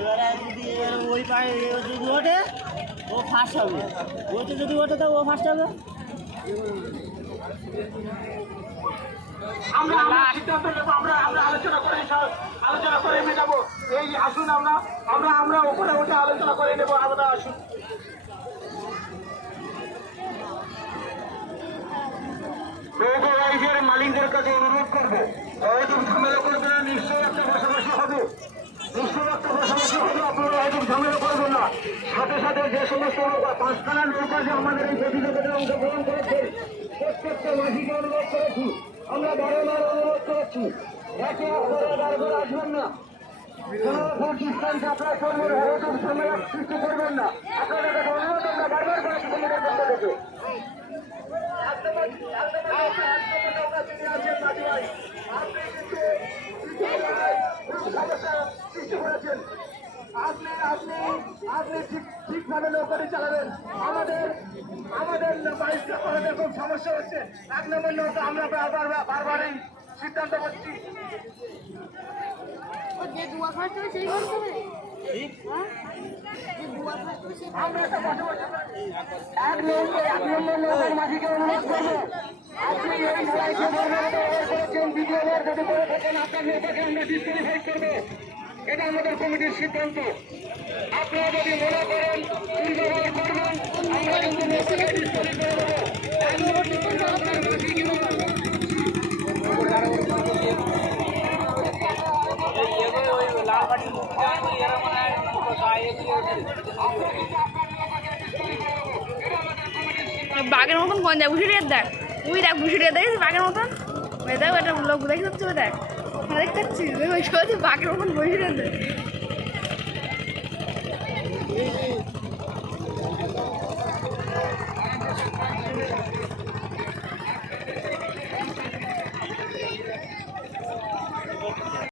এবারে যদি ওই পায়ে যদি ওঠে ও ফার্স্ট হবে, ওইটা যদি ওঠে তো ও ফার্স্ট হবে। আমরা সিদ্ধান্ত নেবো, আমরা আলোচনা করে মেটাবো। এই আসুন আমরা উপরে উঠে আলোচনা করে নেবো। আমরা আসুন মালিকদের কাছে অনুরোধ করবো, হয়তো ঝামেলা করবে না, নিশ্চয়ই একটা পাশাপাশি হবে, আপনারা হয়তো ঝামেলা করবেন না। সাথে সাথে যে সমস্ত পাঁচখানা নৌকা যে আমাদের এই প্রতিযোগিতায় অংশগ্রহণ করেছে, প্রত্যেকটা মাঝিকে অনুরোধ করেছি, আমরা বারবার অনুরোধ করেছি, একে আপনারা বারবার আসবেন না, আপনারা করবেন, হয়তো ঝামেলা সৃষ্টি করবেন না। আপনাদের কাছে অনুরোধ আমরা বারবার করেছি তোমাদের পক্ষ থেকে। আপনি ঠিকভাবে নৌকাটি চালাবেন। আমাদের বাইশটা করাতে খুব সমস্যা হচ্ছে। 1 নম্বর নৌকা আমরা বারবারই সিদ্ধান্ত করছি। আমরা একটা পাশাপাশি 1 নম্বর নৌকার মাঝিকে অনুরোধ করবো, আপনি এই লড়াইকে করেছেন, দ্বিতীয়বার যদি করে থাকেন আপনার নৌকাকে আমরা ডিসকোয়ালিফাই করবো। এটা আমাদের কমিটির সিদ্ধান্ত। আপনারা যদি মনে করেন দুর্ব্যবহার করবেন, আমরা কিন্তু নৌকাকে ডিসকোয়ালিফাই করবো। বাঘের মতন কোন যায় বুঝিয়ে দেখ, তুই দেখ বুঝিয়ে দেখিস বাঘের মতন, ওই দেখ একটা লোক দেখি তো দেখ দেখতে পাচ্ছিস ওই বাঘের মতন বুঝিয়ে দেখ।